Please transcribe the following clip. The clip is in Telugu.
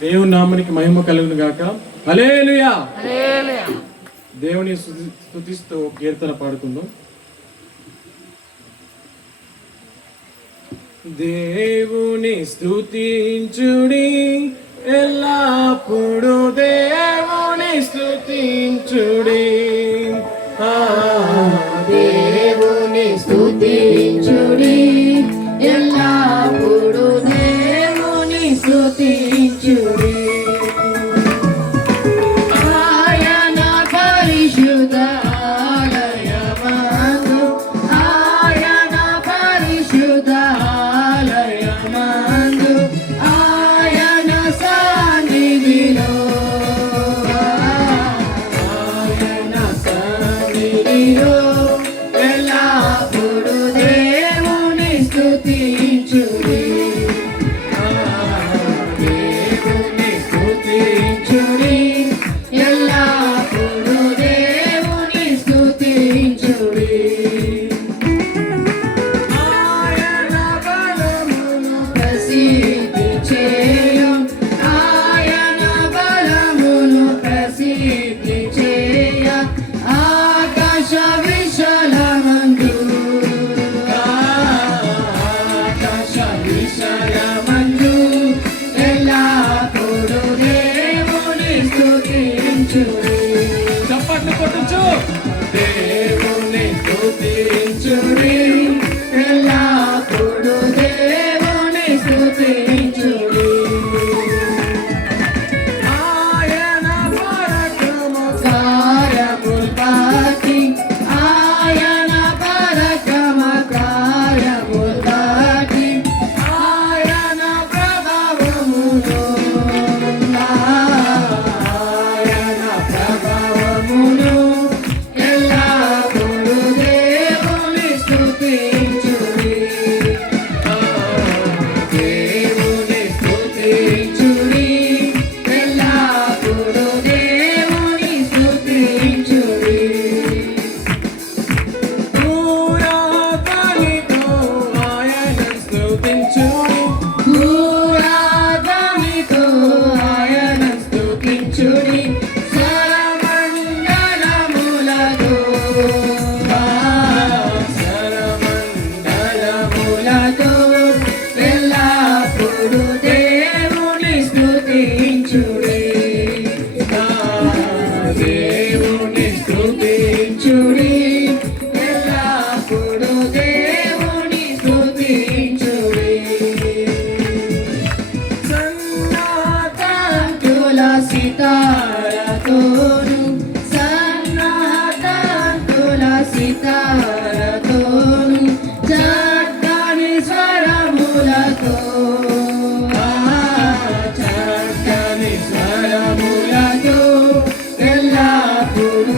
దేవుని నామానికి మహిమ కలుగును గాక. హల్లెలూయా. దేవుని స్తుతిస్తూ కీర్తన పాడుకుందాం. దేవుని స్తుతించుడి, ఎల్లప్పుడు దేవుని స్తుతించుడి. దేవుని స్తుతించుడి, ఎల్లప్పుడు దేవుని స్తుతించుడి. ఆయన పరిశుద్ధ ఆలయమందు, ఆయన పరిశుద్ధ ఆలయమందు, ఆయన సన్నిధిలో, ఆయన సన్నిధిలో ఎల్లప్పుడు దేవుని స్తుతించుడి. దేవుని స్తుతించుడి, ఎల్లప్పుడు దేవుని స్తుతించుడి. ఆయన బలమును ప్రసిద్ధి చేయు, ఆయన బలమును ప్రసిద్ధి చేయ, ఆకాశ విశాలమందు, ఆకాశ విశాలమందు ఎల్లప్పుడు దేవుని స్తుతించుడి. చప్పట్లు కొట్టొచ్చు. దేవుని స్తుతించుడి, ఎల్లప్పుడు దేవుని స్తుతించుడి. ఆయన పరాక్రమ కార్యములు బట్టి, ఆయన పరాక్రమ కార్యములు బట్టి, ఆయన ప్రభావమును, ఆయన ప్రభావమును ఎల్లప్పుడు దేవుని స్తుతించుడి. దేవుని స్తుతించుడి, ఎల్లప్పుడు దేవుని స్తుతించుడి. పురాతనితో ఆయనను స్తుతించుడి. పురాతనితో ఆయనను స్తుతించుడి. స్వరమండలములతో, స్వరమండలములతో ఎల్లప్పుడు దేవుని స్తుతించుడి. దేవుని స్తుతించుడి, ఎల్లప్పుడు దేవుని స్తుతించుడి. సన్నాతంతుల సితారతోను, సన్నాతంతుల సితారతోను, చక్కని స్వరములతో, చక్కని స్వరములతో ఎల్లప్పుడు